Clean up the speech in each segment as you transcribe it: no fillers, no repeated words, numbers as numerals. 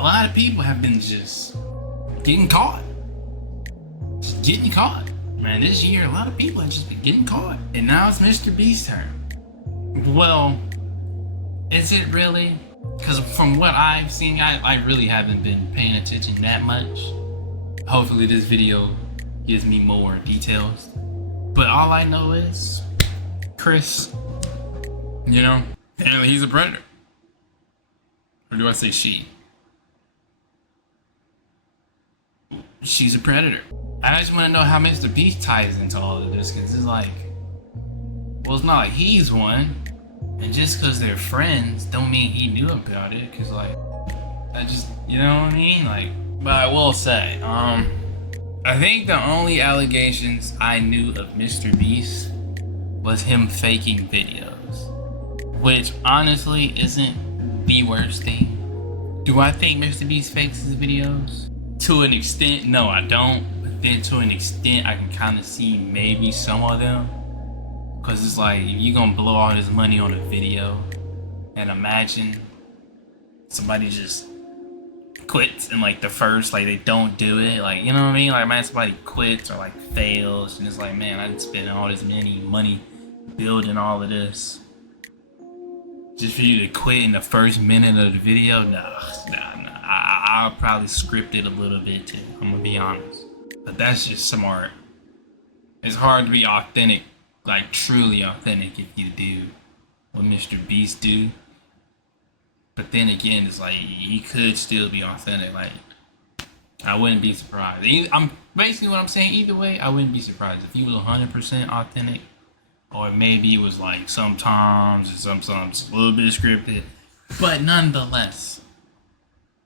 a lot of people have been just getting caught. Just getting caught. Man, this year, a lot of people have just been getting caught. And now it's MrBeast's turn. Well, is it really? Because from what I've seen, I really haven't been paying attention that much. Hopefully this video gives me more details. But all I know is Chris, you know, apparently he's a predator. Or do I say she? She's a predator. I just want to know how MrBeast ties into all of this, because it's like, well, it's not like he's one, and just because they're friends don't mean he knew about it, because like, I just, you know what I mean? Like, but I will say, I think the only allegations I knew of MrBeast was him faking videos, which honestly isn't the worst thing. Do I think MrBeast fakes his videos? To an extent, no, I don't. But then to an extent, I can kind of see maybe some of them. Cause it's like, if you're gonna blow all this money on a video, and imagine somebody just quits and like the first, like they don't do it, like, you know what I mean? Like, man, somebody quits or like fails, and it's like, man, I didn't spend all this money building all of this just for you to quit in the first minute of the video. Nah. I'll probably script it a little bit too, I'm gonna be honest. But that's just some art. It's hard to be authentic, like truly authentic, if you do what MrBeast do. But then again, it's like, he could still be authentic. Like, I wouldn't be surprised. I'm basically what I'm saying, either way, I wouldn't be surprised if he was 100% authentic, or maybe it was like sometimes, or sometimes a little bit scripted. But nonetheless,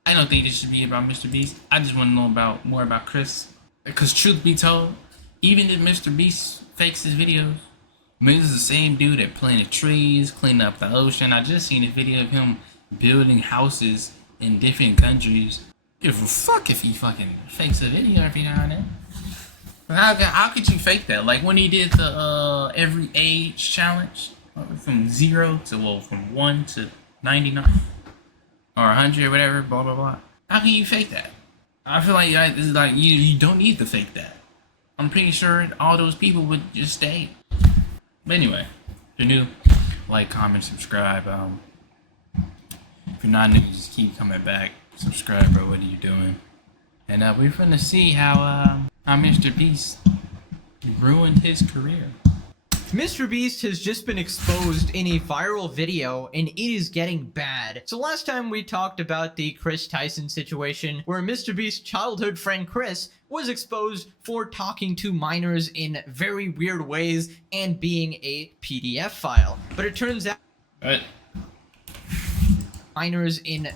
I don't think this should be about MrBeast. I just want to know more about Chris. Because truth be told, even if MrBeast fakes his videos, I mean, this is the same dude that planted trees, cleaned up the ocean. I just seen a video of him building houses in different countries. Give a fuck if he fucking fakes a video every now and then. How could you fake that? Like when he did the every age challenge, from 0 to, well, from 1 to 99 or 100 or whatever, blah blah blah. How can you fake that? I feel like it's like you don't need to fake that. I'm pretty sure all those people would just stay. But anyway, if you're new, like, comment, subscribe. If you're not new, just keep coming back. Subscribe, bro. What are you doing? And we're gonna see how MrBeast ruined his career. MrBeast has just been exposed in a viral video, and it is getting bad. So last time we talked about the Chris Tyson situation, where MrBeast's childhood friend Chris was exposed for talking to minors in very weird ways and being a PDF file. But it turns out minors in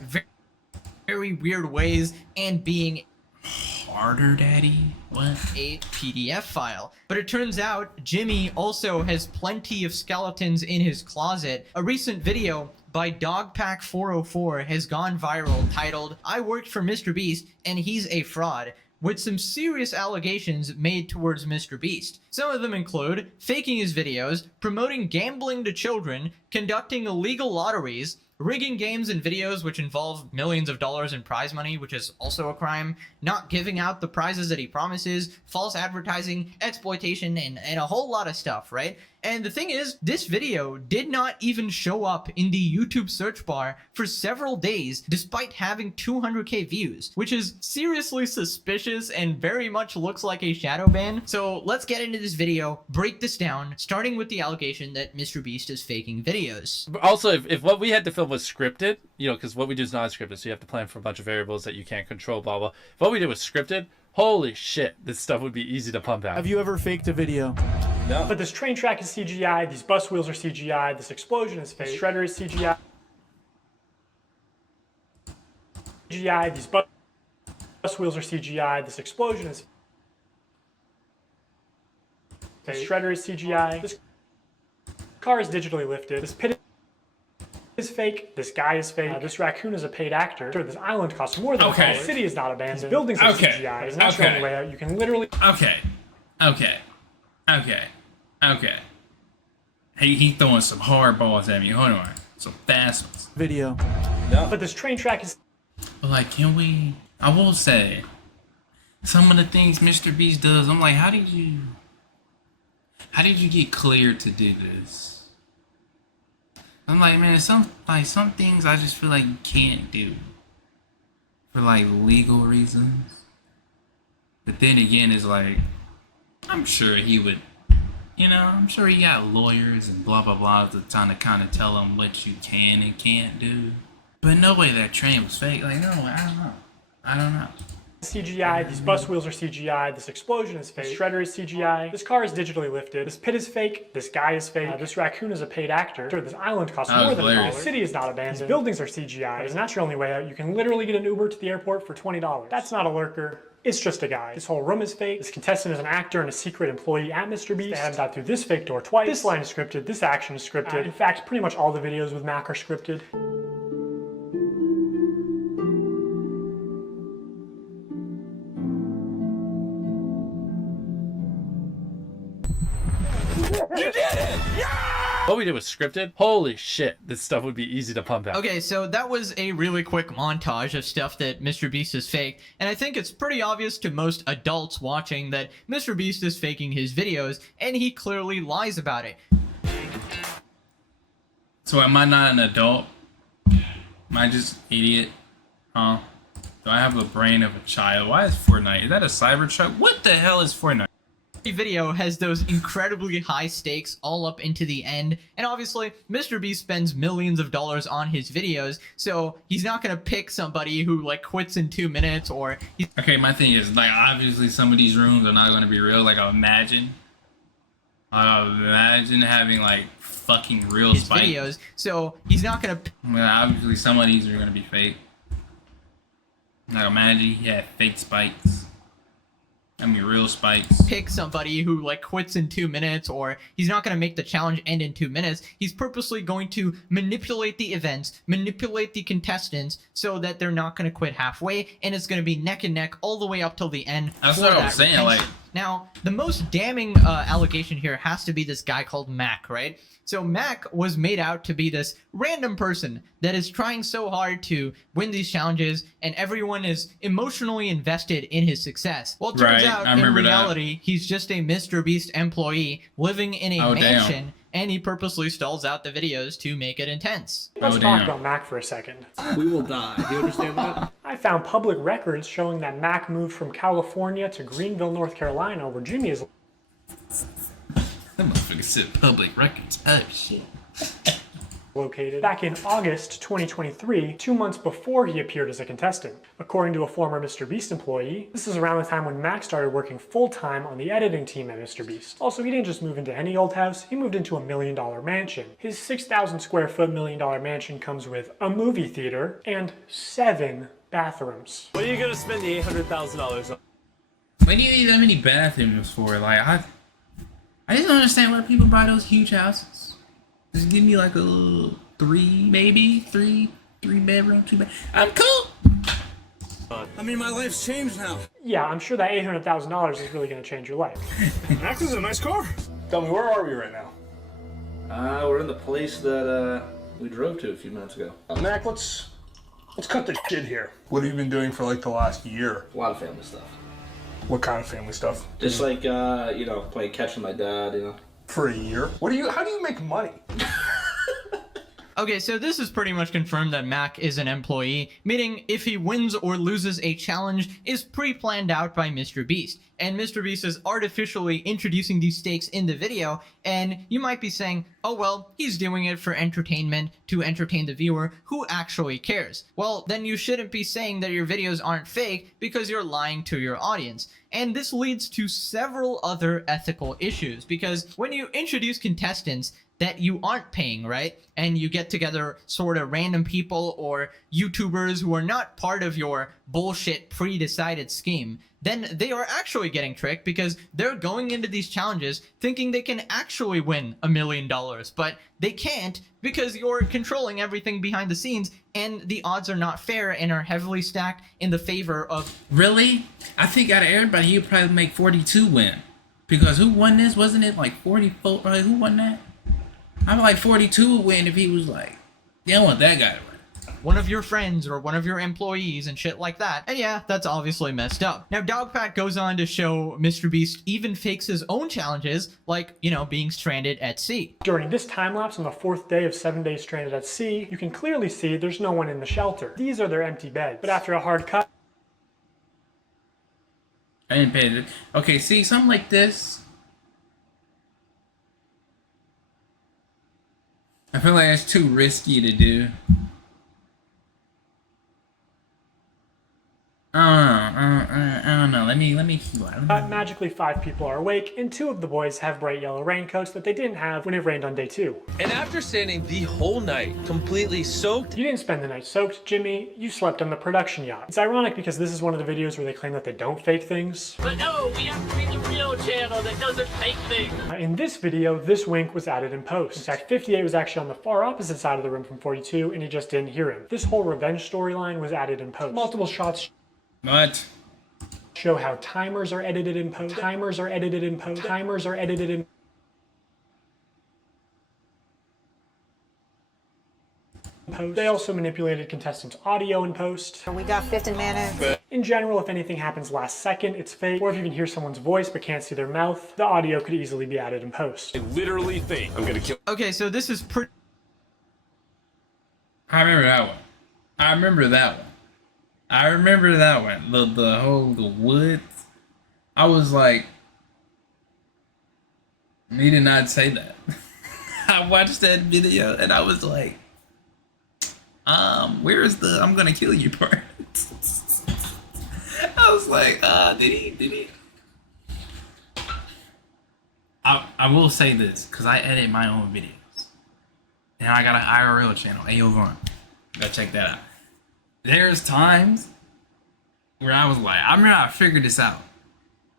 very weird ways and being harder, daddy. What? A PDF file. But it turns out Jimmy also has plenty of skeletons in his closet. A recent video by Dogpack404 has gone viral titled, "I worked for MrBeast and he's a fraud," with some serious allegations made towards MrBeast. Some of them include faking his videos, promoting gambling to children, conducting illegal lotteries, rigging games and videos which involve millions of dollars in prize money, which is also a crime, not giving out the prizes that he promises, false advertising, exploitation, and a whole lot of stuff, right? And the thing is, this video did not even show up in the YouTube search bar for several days, despite having 200k views, which is seriously suspicious and very much looks like a shadow ban. So let's get into this video, break this down, starting with the allegation that MrBeast is faking videos. Also, if what we had to film was scripted, you know, because what we do is not scripted, so you have to plan for a bunch of variables that you can't control, blah, blah. If what we did was scripted, holy shit, this stuff would be easy to pump out. Have you ever faked a video? No. But this train track is CGI, these bus wheels are CGI, this explosion is fake, this shredder is CGI. These bus wheels are CGI, this explosion is fake, this shredder is CGI, this car is digitally lifted, this pit is fake, this guy is fake, this raccoon is a paid actor, this island costs more than $1, the city is not abandoned, these buildings are CGI, it's not showing the way out, you can literally... Okay. He throwing some hard balls at me. Hold on. Some fast ones. Video. No. But this train track is But like, can we? I will say, some of the things MrBeast does, I'm like, how did you get cleared to do this? I'm like, man, some things I just feel like you can't do for like legal reasons. But then again, it's like, I'm sure he would, I'm sure he got lawyers and blah blah blah to trying to kind of tell him what you can and can't do. But no way that train was fake. Like, no, I don't know. CGI, these bus wheels are CGI, this explosion is fake, this shredder is CGI, this car is digitally lifted, this pit is fake, this guy is fake, this raccoon is a paid actor, this island costs more than $1, the city is not abandoned, these buildings are CGI, and that's your only way out. You can literally get an Uber to the airport for $20. That's not a lurker. It's just a guy. This whole room is fake. This contestant is an actor and a secret employee at MrBeast. They had him dive through this fake door twice. This line is scripted. This action is scripted. In fact, pretty much all the videos with Mac are scripted. You did it! Yeah! What we did was scripted. Holy shit, this stuff would be easy to pump out. Okay, so that was a really quick montage of stuff that MrBeast is fake, and I think it's pretty obvious to most adults watching that MrBeast is faking his videos, and he clearly lies about it. So am I not an adult? Am I just idiot? Huh? Do I have the brain of a child? Why is Fortnite? Is that a Cybertruck? What the hell is Fortnite? Every video has those incredibly high stakes all up into the end, and obviously MrBeast spends millions of dollars on his videos, so he's not gonna pick somebody who like quits in 2 minutes or Okay, my thing is, like, obviously some of these rooms are not gonna be real. Like, imagine having like fucking real his spikes. videos, so he's not gonna Obviously some of these are gonna be fake. Like, imagine he had fake spikes. I mean, real spikes. pick somebody who like quits in 2 minutes, or he's not going to make the challenge end in 2 minutes. He's purposely going to manipulate the events, manipulate the contestants so that they're not going to quit halfway, and it's going to be neck and neck all the way up till the end. That's what I was saying, like... Now, the most damning allegation here has to be this guy called Mac, right? So Mac was made out to be this random person that is trying so hard to win these challenges, and everyone is emotionally invested in his success. Well, it turns out, in reality, he's just a MrBeast employee living in a mansion, and he purposely stalls out the videos to make it intense. Let's talk about Mac for a second. We will die. Do you understand that? I found public records showing that Mac moved from California to Greenville, North Carolina, where Jimmy is That motherfucker said public records. Oh, shit. located back in August 2023, 2 months before he appeared as a contestant. According to a former MrBeast employee, this is around the time when Mac started working full-time on the editing team at MrBeast. Also, he didn't just move into any old house, he moved into a $1 million mansion. His 6,000 square foot $1 million mansion comes with a movie theater and 7 bathrooms. What are you gonna spend the $800,000 on? What do you need that many bathrooms for? Like, I just don't understand why people buy those huge houses. Just give me like a little three bedroom, 2 bed. I'm cool. I mean, my life's changed now. Yeah, I'm sure that $800,000 is really going to change your life. Max is a nice car. Tell me, where are we right now? We're in the place that we drove to a few minutes ago. Mac, let's cut the shit here. What have you been doing for like the last year? A lot of family stuff. What kind of family stuff? Just like playing catch with my dad, For a year? How do you make money? Okay, so this is pretty much confirmed that Mac is an employee, meaning if he wins or loses a challenge is pre-planned out by MrBeast. And MrBeast is artificially introducing these stakes in the video, and you might be saying, oh well, he's doing it for entertainment, to entertain the viewer, who actually cares? Well, then you shouldn't be saying that your videos aren't fake because you're lying to your audience. And this leads to several other ethical issues, because when you introduce contestants that you aren't paying, right? And you get together sort of random people or YouTubers who are not part of your bullshit pre-decided scheme, then they are actually getting tricked because they're going into these challenges thinking they can actually win $1 million, but they can't because you're controlling everything behind the scenes, and the odds are not fair and are heavily stacked in the favor of... Really? I think out of everybody, you'd probably make 42 win. Because who won this? Wasn't it like 44? Who won that? I'm like 42 would win if he was like, yeah, I want that guy to win. one of your friends or one of your employees and shit like that. And yeah, that's obviously messed up. Now, Dogpack goes on to show MrBeast even fakes his own challenges, like, you know, being stranded at sea. During this time lapse on the 4th day of 7 days stranded at sea, you can clearly see there's no one in the shelter. These are their empty beds. But after a hard cut, I didn't pay it. Okay, see, something like this, I feel like it's too risky to do. I don't know. Let me keep on. magically 5 people are awake, and 2 of the boys have bright yellow raincoats that they didn't have when it rained on day 2. And after standing the whole night, completely soaked. You didn't spend the night soaked, Jimmy. You slept on the production yacht. It's ironic because this is one of the videos where they claim that they don't fake things. But no, we have to be the real channel that doesn't fake things. In this video, this wink was added in post. In fact, 58 was actually on the far opposite side of the room from 42, and he just didn't hear him. This whole revenge storyline was added in post. Multiple shots What? show how timers are edited in post. Timers are edited in post. Timers are edited in post. They also manipulated contestants' audio in post. We got 15 minutes. In general, if anything happens last second, it's fake. Or if you can hear someone's voice but can't see their mouth, the audio could easily be added in post. I literally think I'm gonna kill. Okay, so this is pretty. I remember that one. I remember that one. I remember that one. The woods. I was like, he did not say that. I watched that video and I was like, where is the I'm gonna kill you part? I was like, did he? I will say this, because I edit my own videos. And I got an IRL channel, Ayo Vaughn. Go check that out. There's times where I was like, I remember I figured this out.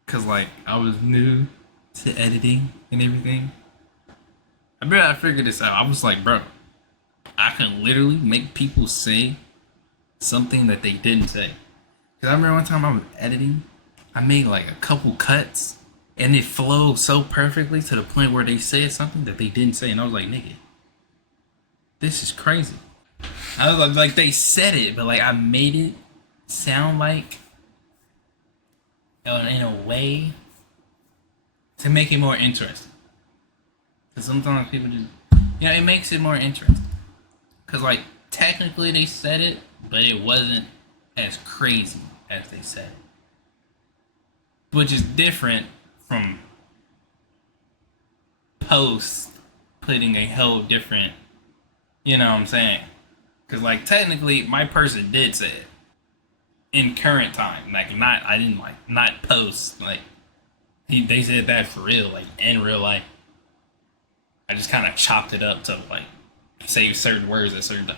Cause like I was new to editing and everything. I remember I figured this out. I was like, bro, I can literally make people say something that they didn't say. Cause I remember one time I was editing, I made like a couple cuts and it flowed so perfectly to the point where they said something that they didn't say. And I was like, nigga, this is crazy. I was like they said it, but like I made it sound like in a way to make it more interesting. Cause sometimes people just, it makes it more interesting. Cause like technically they said it, but it wasn't as crazy as they said it. Which is different from post putting a whole different, you know what I'm saying? Cause like technically my person did say it in current time, like I didn't not post, like they said that for real, like in real life. I just kind of chopped it up to like say certain words at certain time.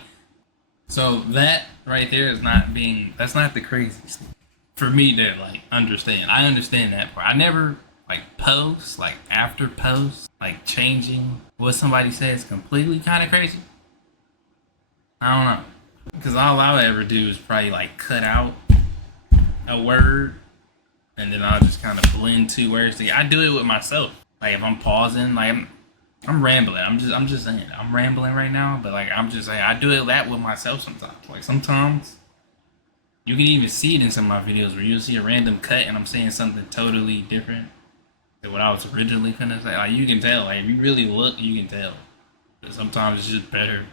So that right there is that's not the craziest thing for me to like understand. I understand that part. I never like post, like after post, like changing what somebody says completely kind of crazy. I don't know. Because all I would ever do is probably like cut out a word and then I'll just kind of blend 2 words together. I do it with myself. Like if I'm pausing, like I'm rambling. I'm just saying I'm rambling right now, but like I'm just saying I do that with myself sometimes. Like sometimes you can even see it in some of my videos where you'll see a random cut and I'm saying something totally different than what I was originally gonna say. Like you can tell, like if you really look, you can tell. But sometimes it's just better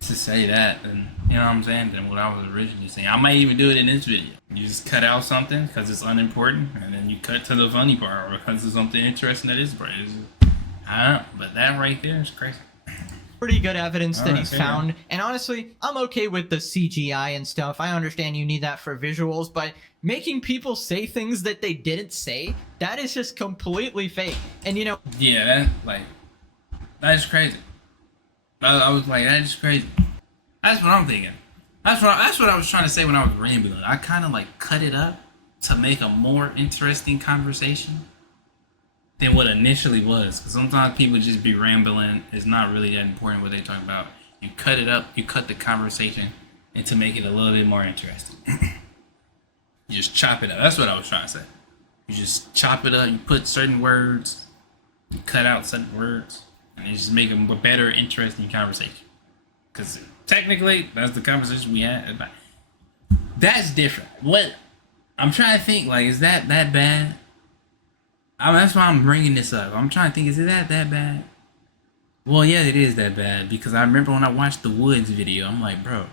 to say that than, you know what I'm saying, than what I was originally saying. I might even do it in this video. You just cut out something because it's unimportant, and then you cut to the funny part, or because it's something interesting that is bright. I don't know, but that right there is crazy. Pretty good evidence that he's fair. found. And honestly, I'm okay with the CGI and stuff. I understand you need that for visuals, but making people say things that they didn't say, that is just completely fake. And you know, Yeah, that is crazy. I was like, that is crazy. That's what I'm thinking. That's what I was trying to say when I was rambling. I kind of like cut it up to make a more interesting conversation than what initially was. Because sometimes people just be rambling. It's not really that important what they talk about. You cut it up, you cut the conversation, and to make it a little bit more interesting. You just chop it up. That's what I was trying to say. You just chop it up, you put certain words, you cut out certain words, and you just make a better, interesting conversation. Because Technically, that's the conversation we had. That's different. What I'm trying to think, like, is that bad? That's why I'm bringing this up. I'm trying to think, is it that bad? Well, yeah, it is that bad, because I remember when I watched the Woods video, I'm like, bro,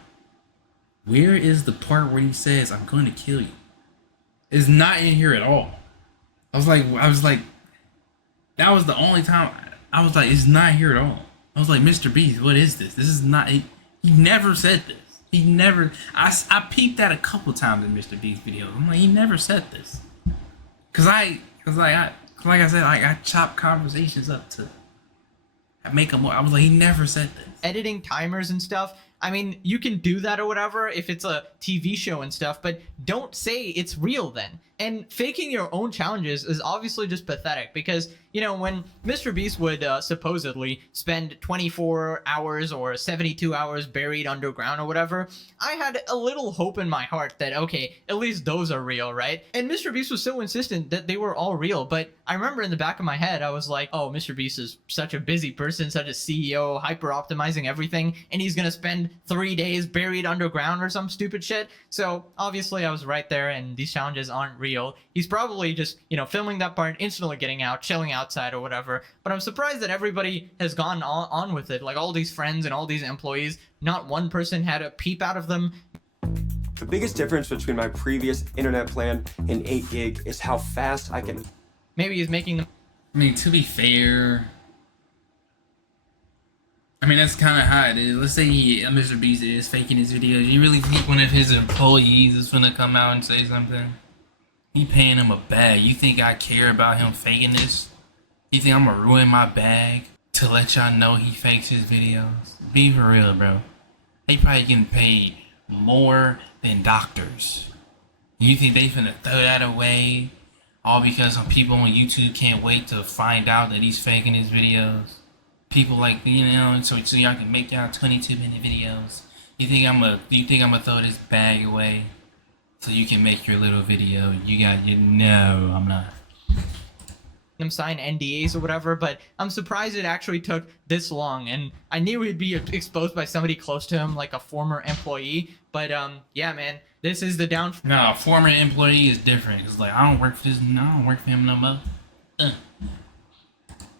where is the part where he says, I'm going to kill you? It's not in here at all. I was like, that was the only time I was like, it's not here at all. I was like, MrBeast, what is this? This is not, he never said this. He never, I peeped that a couple times in MrBeast videos. I'm like, he never said this. Like I said, I chop conversations up to make them more. I was like, he never said this. Editing timers and stuff. I mean, you can do that or whatever if it's a TV show and stuff, but don't say it's real then. And faking your own challenges is obviously just pathetic because, you know, when MrBeast would supposedly spend 24 hours or 72 hours buried underground or whatever, I had a little hope in my heart that, okay, at least those are real, right? And MrBeast was so insistent that they were all real, but I remember in the back of my head, I was like, oh, MrBeast is such a busy person, such a CEO, hyper-optimizing everything, and he's gonna spend 3 days buried underground or some stupid shit. So obviously I was right there, and these challenges aren't real. He's probably just, you know, filming that part, instantly getting out, chilling outside or whatever. But I'm surprised that everybody has gone on with it. Like all these friends and all these employees, not one person had a peep out of them. The biggest difference between my previous internet plan and 8 gig is how fast I can... Maybe he's making them... I mean, to be fair, I mean, that's kind of how it is. Let's say MrBeast is faking his videos. You really think one of his employees is gonna come out and say something? He paying him a bag. You think I care about him faking this? You think I'm gonna ruin my bag to let y'all know he fakes his videos? Be for real, bro. They probably getting paid more than doctors. You think they finna throw that away all because some people on YouTube can't wait to find out that he's faking his videos? People like, you know, so y'all can make y'all 22-minute videos. You think I'm gonna throw this bag away so you can make your little video? No, I'm not. Them sign NDAs or whatever, but I'm surprised it actually took this long, and I knew he'd be exposed by somebody close to him, like a former employee, but yeah, man, this is the downfall. No, former employee is different. It's like, I don't work for him no more.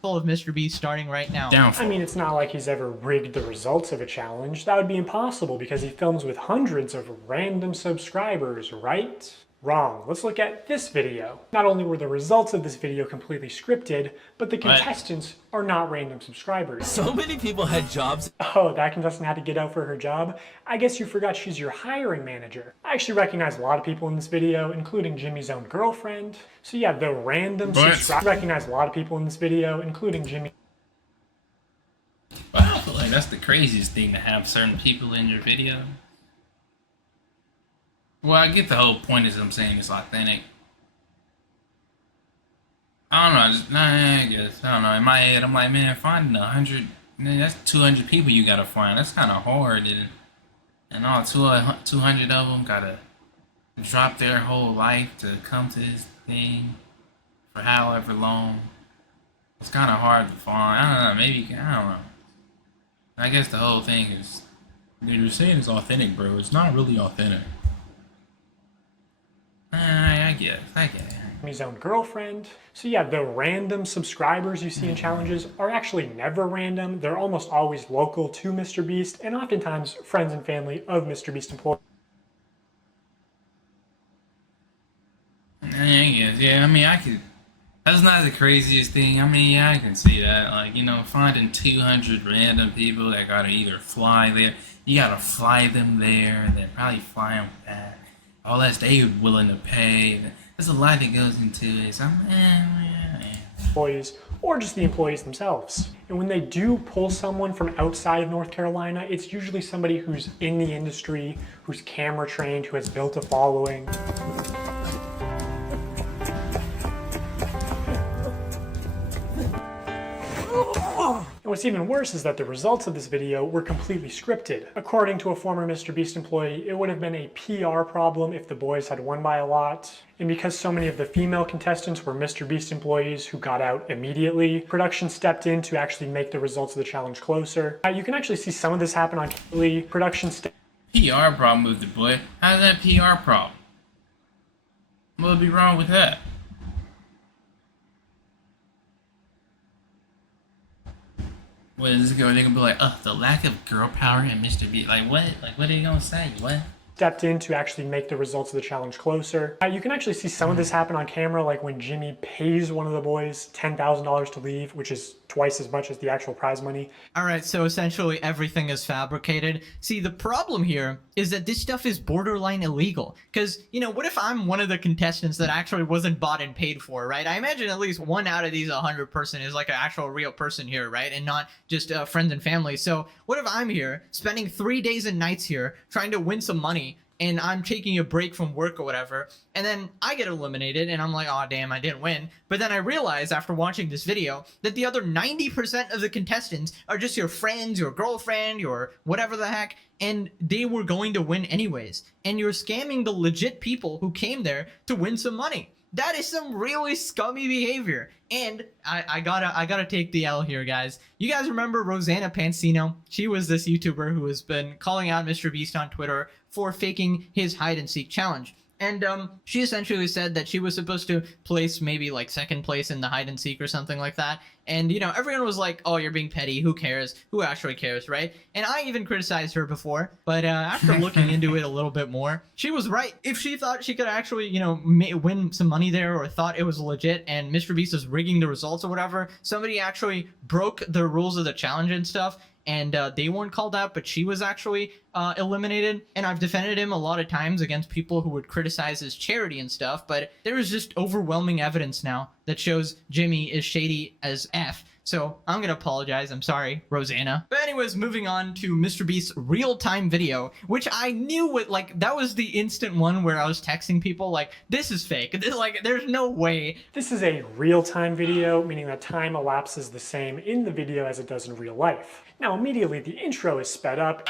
Of MrBeast starting right now. Downfall. I mean, it's not like he's ever rigged the results of a challenge. That would be impossible because he films with hundreds of random subscribers, right? Wrong. Let's look at this video. Not only were the results of this video completely scripted, but the contestants are not random subscribers. So many people had jobs. Oh, that contestant had to get out for her job? I guess you forgot she's your hiring manager. I actually recognize a lot of people in this video, including Jimmy's own girlfriend. So yeah, the random subscribers. I recognize a lot of people in this video, including Jimmy. Well, I feel like that's the craziest thing, to have certain people in your video. Well, I get the whole point is I'm saying it's authentic. I don't know, I guess, I don't know, in my head, I'm like, man, finding 100, man, that's 200 people you gotta find, that's kind of hard, and all 200 of them gotta drop their whole life to come to this thing for however long. It's kind of hard to find. I don't know, maybe, I don't know. I guess the whole thing is, dude, you're saying it's authentic, bro, it's not really authentic. I get it. His own girlfriend. So yeah, the random subscribers you see in challenges are actually never random. They're almost always local to MrBeast and oftentimes friends and family of MrBeast employees. Yeah, I mean, that's not the craziest thing. I mean, yeah, I can see that. Like, you know, finding 200 random people that gotta either fly there, you gotta fly them there, and then probably fly them back. All that they willing to pay. There's a lot that goes into it. So employees, or just the employees themselves. And when they do pull someone from outside of North Carolina, it's usually somebody who's in the industry, who's camera trained, who has built a following. And what's even worse is that the results of this video were completely scripted. According to a former MrBeast employee, it would have been a PR problem if the boys had won by a lot. And because so many of the female contestants were MrBeast employees who got out immediately, production stepped in to actually make the results of the challenge closer. You can actually see some of this happen on Kelly. Production PR problem with the boy? How's that PR problem? What would be wrong with that? What is this going? They gonna be like, the lack of girl power in MrBeast. Like what? Like what are you gonna say? What? Stepped in to actually make the results of the challenge closer. You can actually see some of this happen on camera, like when Jimmy pays one of the boys $10,000 to leave, which is twice as much as the actual prize money. All right, so essentially everything is fabricated. See, the problem here is that this stuff is borderline illegal. Because, you know, what if I'm one of the contestants that actually wasn't bought and paid for, right? I imagine at least one out of these 100 person is like an actual real person here, right? And not just friends and family. So what if I'm here spending 3 days and nights here trying to win some money, and I'm taking a break from work or whatever, and then I get eliminated and I'm like, oh damn, I didn't win. But then I realize after watching this video that the other 90% of the contestants are just your friends, your girlfriend, your whatever the heck, and they were going to win anyways. And you're scamming the legit people who came there to win some money. That is some really scummy behavior. And I gotta take the L here, guys. You guys remember Rosanna Pansino? She was this YouTuber who has been calling out MrBeast on Twitter for faking his hide and seek challenge. And she essentially said that she was supposed to place maybe like second place in the hide and seek or something like that. And, you know, everyone was like, oh, you're being petty. Who cares? Who actually cares, right? And I even criticized her before. But after looking into it a little bit more, she was right. If she thought she could actually, you know, win some money there, or thought it was legit and MrBeast was rigging the results or whatever, somebody actually broke the rules of the challenge and stuff, and they weren't called out, but she was actually eliminated. And I've defended him a lot of times against people who would criticize his charity and stuff, but there is just overwhelming evidence now that shows Jimmy is shady as F. So I'm gonna apologize. I'm sorry, Rosanna. But anyways, moving on to MrBeast's real-time video, which I knew would, like, that was the instant one where I was texting people like, this is fake. This, like, there's no way. This is a real-time video, meaning that time elapses the same in the video as it does in real life. Now, immediately the intro is sped up,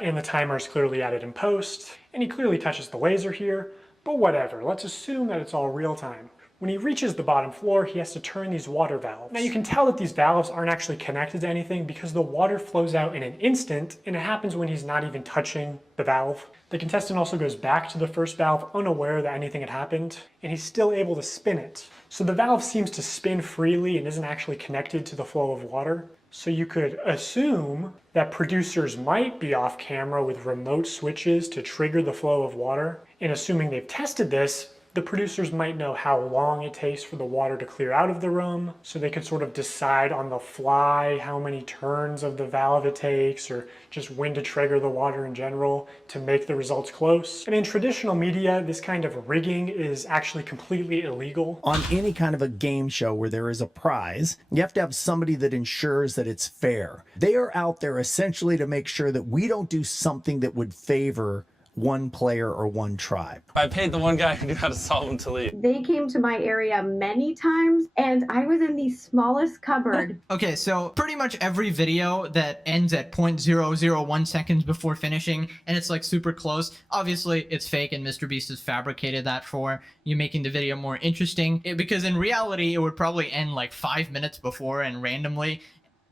and the timer is clearly added in post, and he clearly touches the laser here, but whatever, let's assume that it's all real time. When he reaches the bottom floor, he has to turn these water valves. Now you can tell that these valves aren't actually connected to anything because the water flows out in an instant, and it happens when he's not even touching the valve. The contestant also goes back to the first valve unaware that anything had happened, and he's still able to spin it. So the valve seems to spin freely and isn't actually connected to the flow of water. So you could assume that producers might be off camera with remote switches to trigger the flow of water. And assuming they've tested this, the producers might know how long it takes for the water to clear out of the room, so they could sort of decide on the fly how many turns of the valve it takes, or just when to trigger the water in general to make the results close. And in traditional media, this kind of rigging is actually completely illegal. On any kind of a game show where there is a prize, you have to have somebody that ensures that it's fair. They are out there essentially to make sure that we don't do something that would favor one player or one tribe. I paid the one guy who knew how to solve them to leave. They came to my area many times, and I was in the smallest cupboard. Okay, so pretty much every video that ends at 0.001 seconds before finishing, and it's like super close, obviously it's fake, and MrBeast has fabricated that for you, making the video more interesting. Because in reality, it would probably end like 5 minutes before and randomly.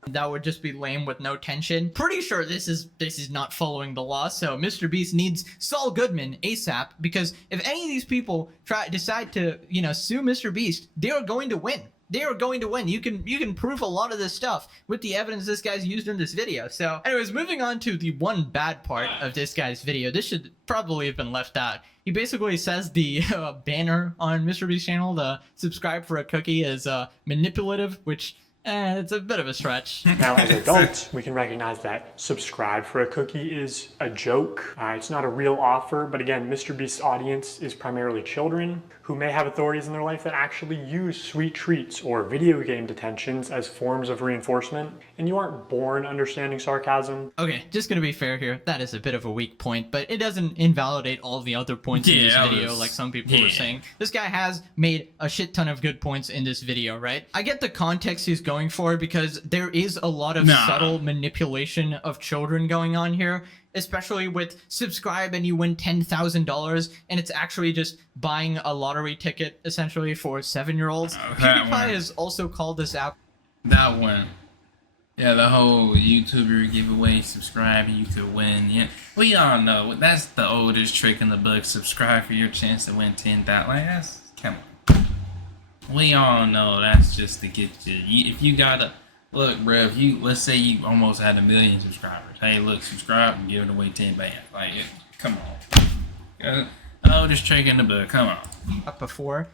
That would just be lame with no tension. Pretty sure this is not following the law, so MrBeast needs Saul Goodman ASAP, because if any of these people decide to, you know, sue MrBeast, they are going to win. They are going to win. You can prove a lot of this stuff with the evidence this guy's used in this video. So anyways, moving on to the one bad part of this guy's video. This should probably have been left out. He basically says the banner on MrBeast's channel, the subscribe for a cookie, is manipulative, which it's a bit of a stretch. Now, as adults, we can recognize that subscribe for a cookie is a joke. It's not a real offer, but again, MrBeast's audience is primarily children who may have authorities in their life that actually use sweet treats or video game detentions as forms of reinforcement, and you aren't born understanding sarcasm. Okay, just gonna be fair here, that is a bit of a weak point, but it doesn't invalidate all the other points in this video like some people were saying. This guy has made a shit ton of good points in this video, right? I get the context he's going for, because there is a lot of subtle manipulation of children going on here, especially with subscribe and you win $10,000, and it's actually just buying a lottery ticket essentially for 7-year-olds. PewDiePie has also called this out. That one. Yeah, the whole YouTuber giveaway, subscribe and you could win. Yeah, we all know that's the oldest trick in the book. Subscribe for your chance to win 10,000. Like, that's, come on. We all know that's just to get you. If you gotta look, bro. If you, let's say you almost had 1 million subscribers. Hey, look, subscribe and give it away 10 bands. Like, come on. The oldest trick in the book. Come on. Before.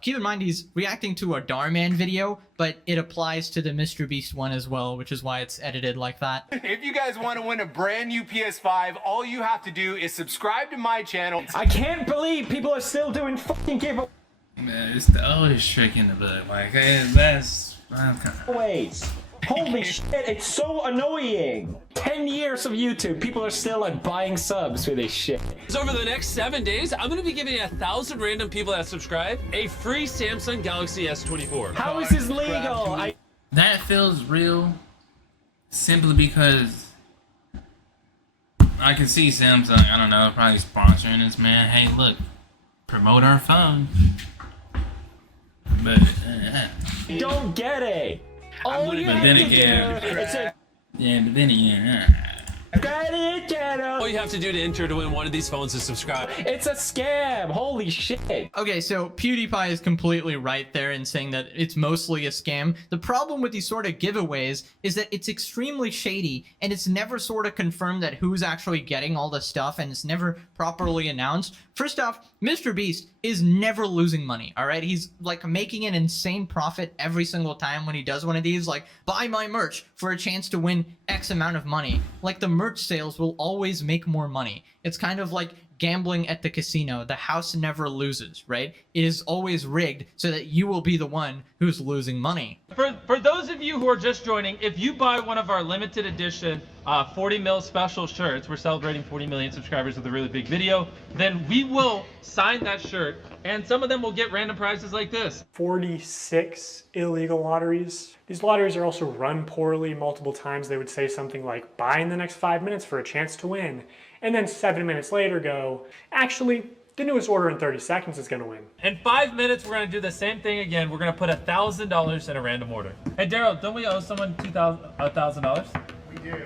Keep in mind he's reacting to a Darman video, but it applies to the MrBeast one as well, which is why it's edited like that. If you guys want to win a brand new PS5, all you have to do is subscribe to my channel. I can't believe people are still doing fucking giveaways. Man, it's the oldest trick in the book. Like, that's kind of... Holy shit, it's so annoying. 10 years of YouTube, people are still like buying subs for this shit. So over the next 7 days, I'm gonna be giving 1,000 random people that subscribe a free Samsung Galaxy S24. How is this legal? That feels real simply because I can see Samsung, I don't know, probably sponsoring this, man. Hey, look, promote our phone. But don't get it. But then again, but then again, all you have to do to enter to win one of these phones is subscribe. It's a scam. Holy shit. Okay, so PewDiePie is completely right there in saying that it's mostly a scam. The problem with these sort of giveaways is that it's extremely shady, and it's never sort of confirmed that who's actually getting all the stuff, and it's never properly announced. First off, MrBeast is never losing money, all right? He's like making an insane profit every single time when he does one of these, like, buy my merch for a chance to win X amount of money. Like, the merch sales will always make more money. It's kind of like gambling at the casino. The house never loses, right? It is always rigged so that you will be the one who's losing money. For those of you who are just joining, if you buy one of our limited edition 40 mil special shirts, we're celebrating 40 million subscribers with a really big video, then we will sign that shirt, and some of them will get random prizes like this. 46 illegal lotteries. These lotteries are also run poorly. Multiple times they would say something like, buy in the next 5 minutes for a chance to win. And then 7 minutes later go, actually, the newest order in 30 seconds is going to win. In 5 minutes, we're going to do the same thing again. We're going to put $1,000 in a random order. Hey, Daryl, don't we owe someone $1,000? We do.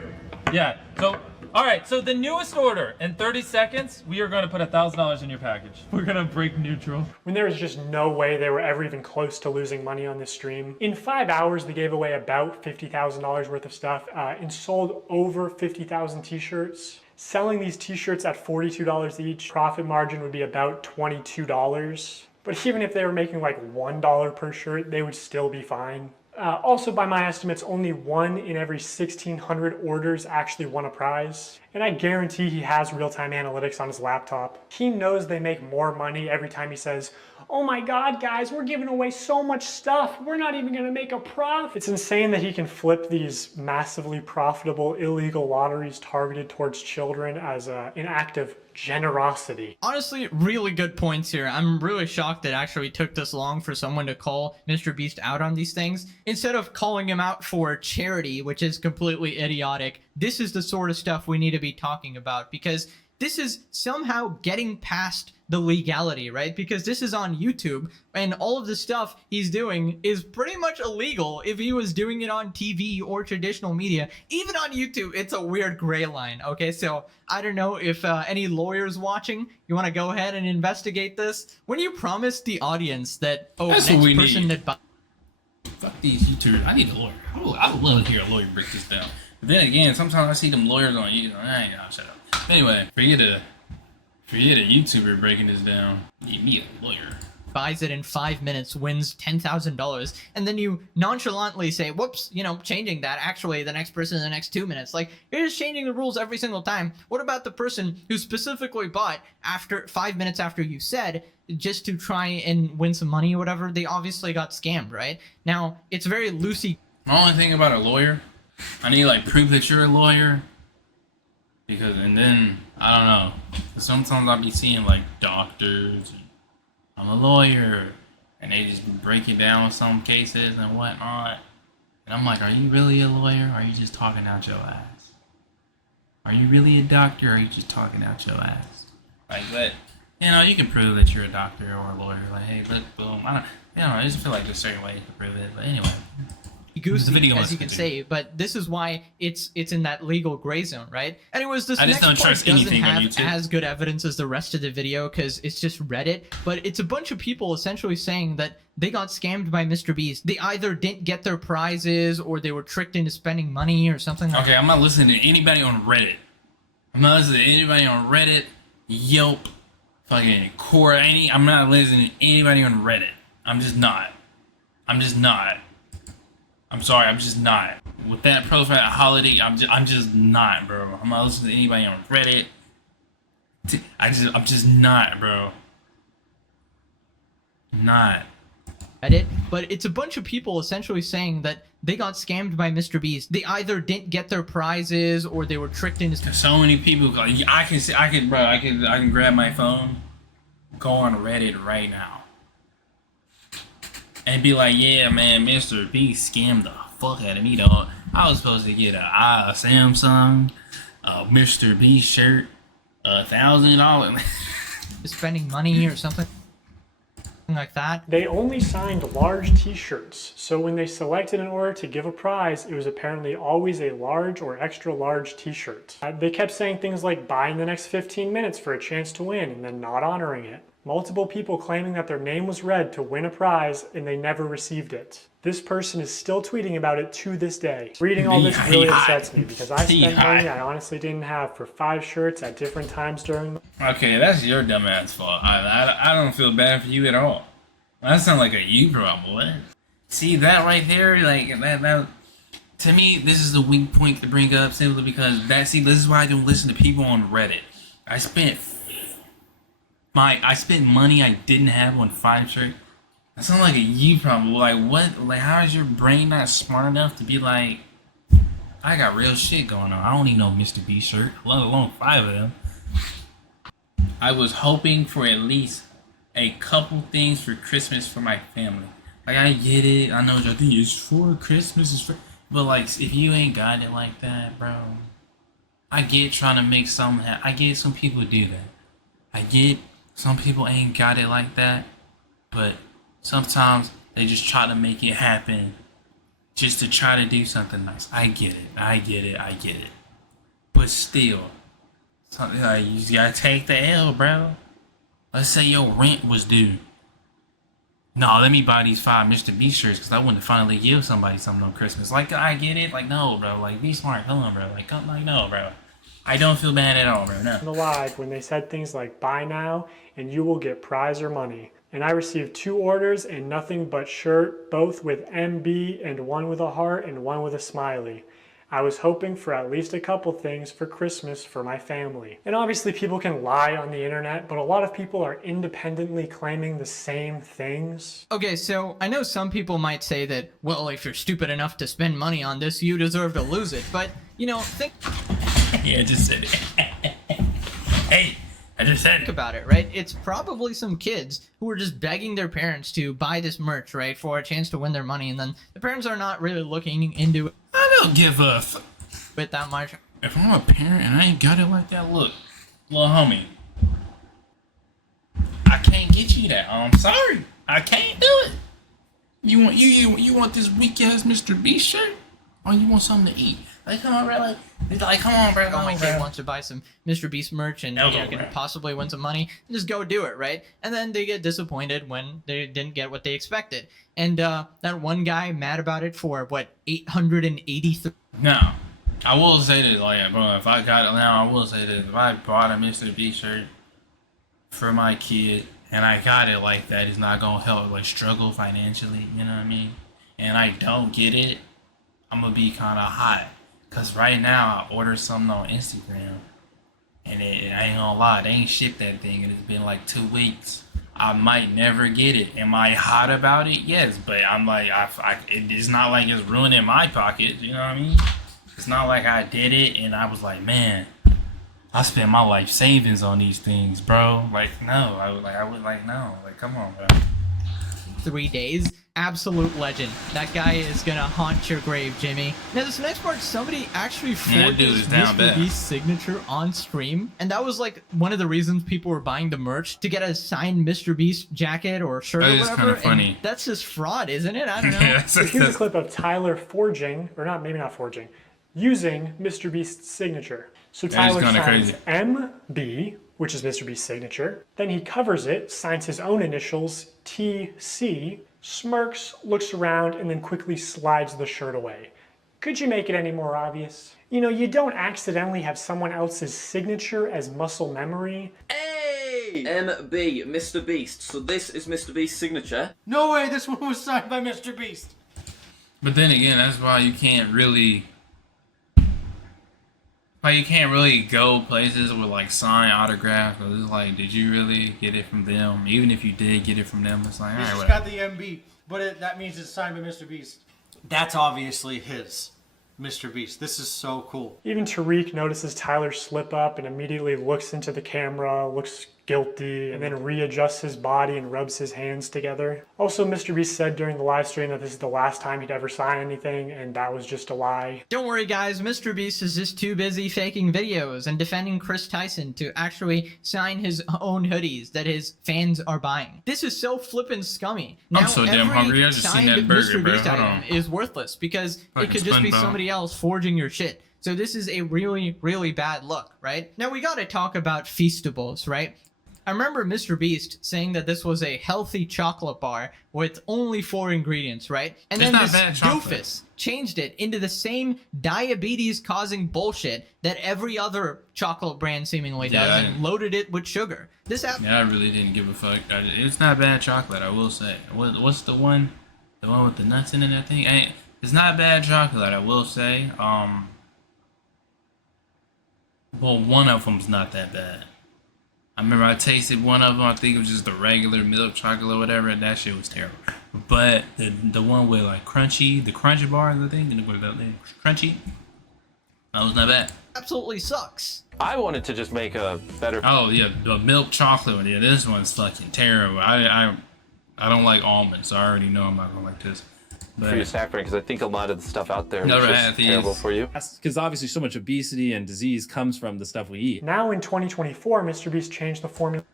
Yeah, so, all right, so the newest order, in 30 seconds, we are going to put $1,000 in your package. We're going to break neutral. When there was just no way they were ever even close to losing money on this stream. In 5 hours, they gave away about $50,000 worth of stuff and sold over 50,000 t-shirts. Selling these t-shirts at $42 each, profit margin would be about $22. But even if they were making like $1 per shirt, they would still be fine. Also, by my estimates, only 1 in every 1,600 orders actually won a prize. And I guarantee he has real-time analytics on his laptop. He knows they make more money every time he says, oh my God, guys, we're giving away so much stuff. We're not even gonna make a profit. It's insane that he can flip these massively profitable illegal lotteries targeted towards children as an act of generosity. Honestly, really good points here. I'm really shocked that it actually took this long for someone to call MrBeast out on these things. Instead of calling him out for charity, which is completely idiotic, this is the sort of stuff we need to be talking about, because this is somehow getting past the legality, right? Because this is on YouTube, and all of the stuff he's doing is pretty much illegal if he was doing it on TV or traditional media. Even on YouTube, it's a weird gray line, okay? So I don't know if any lawyers watching, you want to go ahead and investigate this? When you promise the audience that, oh, that's next what we person need. that... Fuck these YouTubers. I need a lawyer. I would love to hear a lawyer break this down. But then again, sometimes I see them lawyers on YouTube. I ain't gonna shut up. Anyway, forget a YouTuber breaking this down. Need me a lawyer. Buys it in 5 minutes, wins $10,000, and then you nonchalantly say, whoops, you know, changing that. Actually, the next person in the next 2 minutes. Like, you're just changing the rules every single time. What about the person who specifically bought after 5 minutes after you said, just to try and win some money or whatever? They obviously got scammed, right? Now, it's very loosey. The only thing about a lawyer, I need like proof that you're a lawyer. Because, and then, I don't know, sometimes I'll be seeing like doctors, and I'm a lawyer, and they just be breaking down some cases and whatnot. And I'm like, are you really a lawyer, or are you just talking out your ass? Are you really a doctor, or are you just talking out your ass? Like, but, you know, you can prove that you're a doctor or a lawyer. Like, hey, look, boom. I don't, you know, I just feel like there's certain ways to prove it. But anyway. Goosey, as you can say, but this is why it's in that legal gray zone, right? Anyways, this next part doesn't have as good evidence as the rest of the video because it's just Reddit, but it's a bunch of people essentially saying that they got scammed by MrBeast. They either didn't get their prizes or they were tricked into spending money or something like that. Okay, I'm not listening to anybody on Reddit. I'm not listening to anybody on Reddit, Yelp, fucking Quora, I'm not listening to anybody on Reddit. I'm just not. I'm just not. I'm sorry, I'm just not. With that profile holiday, I'm just not, bro. I'm not listening to anybody on Reddit. I'm just not, bro. Not. Reddit, but it's a bunch of people essentially saying that they got scammed by MrBeast. They either didn't get their prizes or they were tricked into. So many people. I can grab my phone, go on Reddit right now, and be like, yeah, man, MrBeast scammed the fuck out of me, dog. I was supposed to get a Samsung, a MrBeast shirt, $1,000. Spending money or something like that. They only signed large t-shirts, so when they selected an order to give a prize, it was apparently always a large or extra large t-shirt. They kept saying things like, buy in the next 15 minutes for a chance to win, and then not honoring it. Multiple people claiming that their name was read to win a prize and they never received it. This person is still tweeting about it to this day. Reading all this really upsets me because I spent money I honestly didn't have for 5 shirts at different times during the— Okay, that's your dumbass fault. I don't feel bad for you at all. That sounds like a you problem, boy. See that right there, like that to me, this is the weak point to bring up simply because this is why I don't listen to people on Reddit. I spent money I didn't have on 5 shirts. That sounds like a you problem. Like what? Like how is your brain not smart enough to be like, I got real shit going on. I don't need no MrBeast shirt, let alone 5 of them. I was hoping for at least a couple things for Christmas for my family. Like I get it. I know y'all think it's for Christmas, it's for, but like if you ain't got it like that, bro. I get trying to make something happen. I get some people do that. I get some people ain't got it like that, but sometimes they just try to make it happen just to try to do something nice. I get it. But still, something like you just gotta take the L, bro. Let's say your rent was due. No, let me buy these 5 MrBeast shirts because I want to finally give somebody something on Christmas. Like, I get it. Like, no, bro. Like, be smart. Come on, bro. Like, no, bro. I don't feel bad at all, bro. No. The live when they said things like buy now and you will get prize or money. And I received 2 orders and nothing but shirt, both with MB and one with a heart and one with a smiley. I was hoping for at least a couple things for Christmas for my family. And obviously people can lie on the internet, but a lot of people are independently claiming the same things. Okay, so I know some people might say that, well, if you're stupid enough to spend money on this, you deserve to lose it. But, you know, think... Yeah, I just said it. Hey, I just said it. Think about it, right? It's probably some kids who are just begging their parents to buy this merch, right, for a chance to win their money, and then the parents are not really looking into it. I don't give a bit that much. If I'm a parent and I ain't got it like that, look, little homie, I can't get you that. I'm sorry, I can't do it. You want this weak ass MrBeast shirt, or you want something to eat? Like, come on, bro. Like, come on, bro. My kid wants to buy some MrBeast merch and can possibly win some money. Just go do it, right? And then they get disappointed when they didn't get what they expected. And that one guy mad about it for what, 883. No, I will say that, like, bro, if I got it now, I will say that if I bought a MrBeast shirt for my kid and I got it like that, it's not gonna help like struggle financially. You know what I mean? And I don't get it, I'm gonna be kind of hot. Cause right now I ordered something on Instagram, and I ain't gonna lie, they ain't shipped that thing, and it's been like 2 weeks. I might never get it. Am I hot about it? Yes, but I'm like, it's not like it's ruining my pocket. You know what I mean? It's not like I did it and I was like, man, I spent my life savings on these things, bro. Like, no, I would like, no, like, come on, bro. 3 days. absolute legend. That guy is gonna haunt your grave, Jimmy. Now this next part, somebody actually forged MrBeast's signature on stream, and that was like one of the reasons people were buying the merch, to get a signed MrBeast jacket or shirt or whatever. Kind of funny. That's just fraud, isn't it? I don't know. So here's a clip of Tyler forging, or not, maybe not forging, using MrBeast's signature. So Tyler signs MB, which is MrBeast's signature. Then he covers it, signs his own initials, TC, smirks, looks around, and then quickly slides the shirt away. Could you make it any more obvious? You know, you don't accidentally have someone else's signature as muscle memory. Hey! MB, MrBeast. So this is MrBeast's signature. No way, this one was signed by MrBeast. But then again, that's why you can't really... go places with like signed autographs. Cause it's like, did you really get it from them? Even if you did get it from them, it's like, alright, got the MB, but that means it's signed by MrBeast. That's obviously his. MrBeast. This is so cool. Even Tariq notices Tyler slip up and immediately looks into the camera, looks guilty, and then readjusts his body and rubs his hands together. Also, MrBeast said during the live stream that this is the last time he'd ever sign anything, and that was just a lie. Don't worry guys, MrBeast is just too busy faking videos and defending Chris Tyson to actually sign his own hoodies that his fans are buying. This is so flippin' scummy. Now, I'm so damn hungry, I just seen that burger, bro. Hold on. Is worthless because it could just be somebody else forging your shit. So this is a really, really bad look, right? Now we gotta talk about Feastables, right? I remember MrBeast saying that this was a healthy chocolate bar with only 4 ingredients, right? And then this doofus changed it into the same diabetes-causing bullshit that every other chocolate brand seemingly does, and loaded it with sugar. Yeah, I really didn't give a fuck. It's not bad chocolate, I will say. What's the one? The one with the nuts in it, I think? It's not bad chocolate, I will say. Well, one of them's not that bad. I remember I tasted one of them. I think it was just the regular milk chocolate or whatever, and that shit was terrible. But the one with like crunchy, the crunchy bars, I think, crunchy, that was not bad. Absolutely sucks. I wanted to just make a better. Oh yeah, the milk chocolate one. Yeah, this one's fucking terrible. I don't like almonds, so I already know I'm not gonna like this. For your snack brain, because I think a lot of the stuff out there is just terrible for you. Because obviously so much obesity and disease comes from the stuff we eat. Now in 2024, MrBeast changed the formula.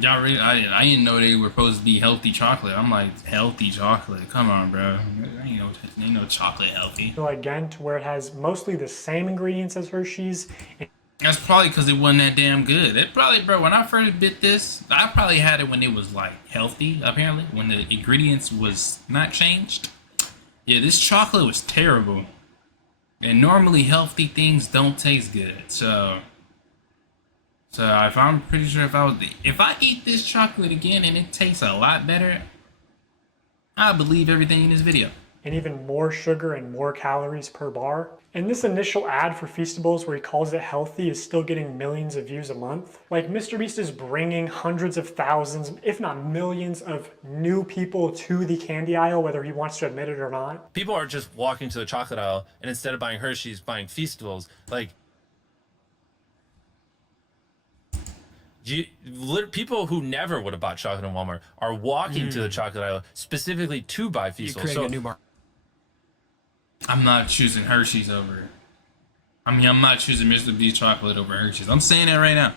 Y'all really, I didn't know they were supposed to be healthy chocolate. I'm like, healthy chocolate? Come on, bro. Ain't no chocolate healthy. Again, to where it has mostly the same ingredients as Hershey's. That's probably because it wasn't that damn good. It probably, bro, when I first bit this, I probably had it when it was like healthy, apparently, when the ingredients was not changed. Yeah, this chocolate was terrible. And normally healthy things don't taste good. So if I'm pretty sure if I eat this chocolate again and it tastes a lot better, I believe everything in this video. And even more sugar and more calories per bar. And this initial ad for Feastables where he calls it healthy is still getting millions of views a month. Like, MrBeast is bringing hundreds of thousands, if not millions, of new people to the candy aisle, whether he wants to admit it or not. People are just walking to the chocolate aisle and instead of buying Hershey's, buying Feastables. Like, people who never would have bought chocolate in Walmart are walking to the chocolate aisle specifically to buy Feastables. You're creating a new market. I'm not choosing Hershey's over it. I mean, I'm not choosing MrBeast chocolate over Hershey's. I'm saying that right now.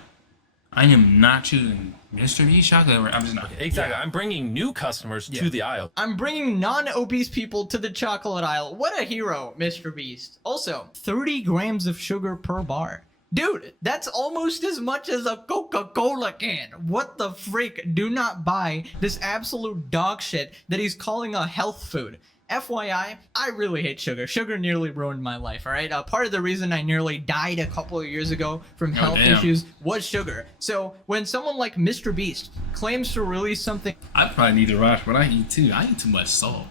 I am not choosing MrBeast chocolate over. I'm just not. Exactly. I'm bringing new customers to the aisle. I'm bringing non-obese people to the chocolate aisle. What a hero, MrBeast. Also, 30 grams of sugar per bar. Dude, that's almost as much as a Coca-Cola can. What the freak? Do not buy this absolute dog shit that he's calling a health food. FYI, I really hate sugar. Sugar nearly ruined my life, alright? Part of the reason I nearly died a couple of years ago from health issues was sugar. So, when someone like MrBeast claims to release something... I probably need to watch what I eat too. I eat too much salt.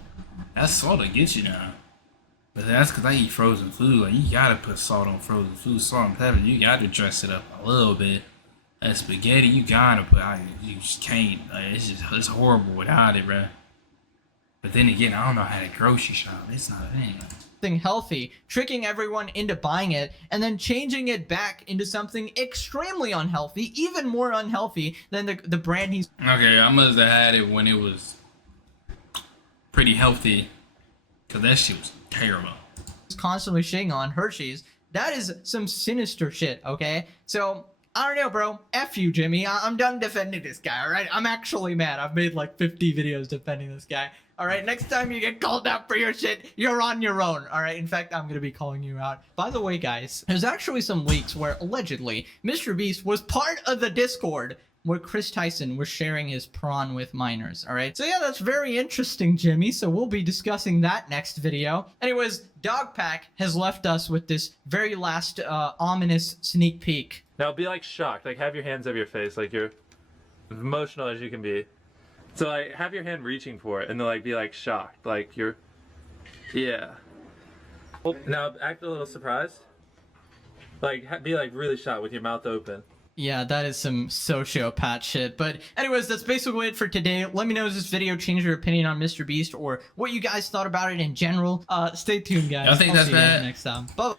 That salt will get you now. But that's because I eat frozen food. Like, you gotta put salt on frozen food. Salt and pepper, you gotta dress it up a little bit. That spaghetti, you gotta put... you just can't. It's horrible without it, bruh. But then again, I don't know how to grocery shop. It's not a thing. healthy, tricking everyone into buying it, and then changing it back into something extremely unhealthy, even more unhealthy than the brand he's... Okay, I must have had it when it was pretty healthy, because that shit was terrible. constantly shitting on, Hershey's. That is some sinister shit, okay? So, I don't know, bro. F you, Jimmy. I'm done defending this guy, alright? I'm actually mad. I've made like 50 videos defending this guy. Alright, next time you get called out for your shit, you're on your own, alright? In fact, I'm gonna be calling you out. By the way, guys, there's actually some leaks where, allegedly, MrBeast was part of the Discord where Chris Tyson was sharing his prawn with minors, alright? So yeah, that's very interesting, Jimmy, so we'll be discussing that next video. Anyways, Dogpack has left us with this very last ominous sneak peek. Now be like shocked, like have your hands over your face, like you're emotional as you can be. So like have your hand reaching for it and then like be like shocked, like you're, yeah. Now act a little surprised. Like be like really shocked with your mouth open. Yeah, that is some sociopath shit. But anyways, that's basically it for today. Let me know if this video changed your opinion on MrBeast or what you guys thought about it in general. Stay tuned, guys. Y'all think that's bad? Next time. Bye.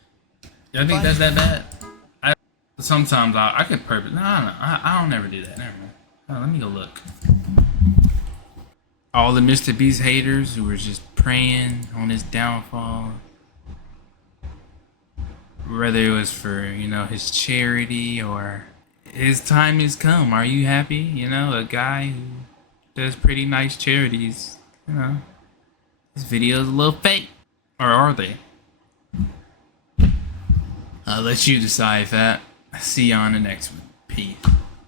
Y'all think that's that bad? Sometimes I could purpose. No, I don't ever do that. Never mind. Oh, let me go look. All the MrBeast haters who were just praying on his downfall. Whether it was for, you know, his charity or his time has come. Are you happy? You know, a guy who does pretty nice charities. You know, his video's a little fake. Or are they? I'll let you decide that. See you on the next one. Peace.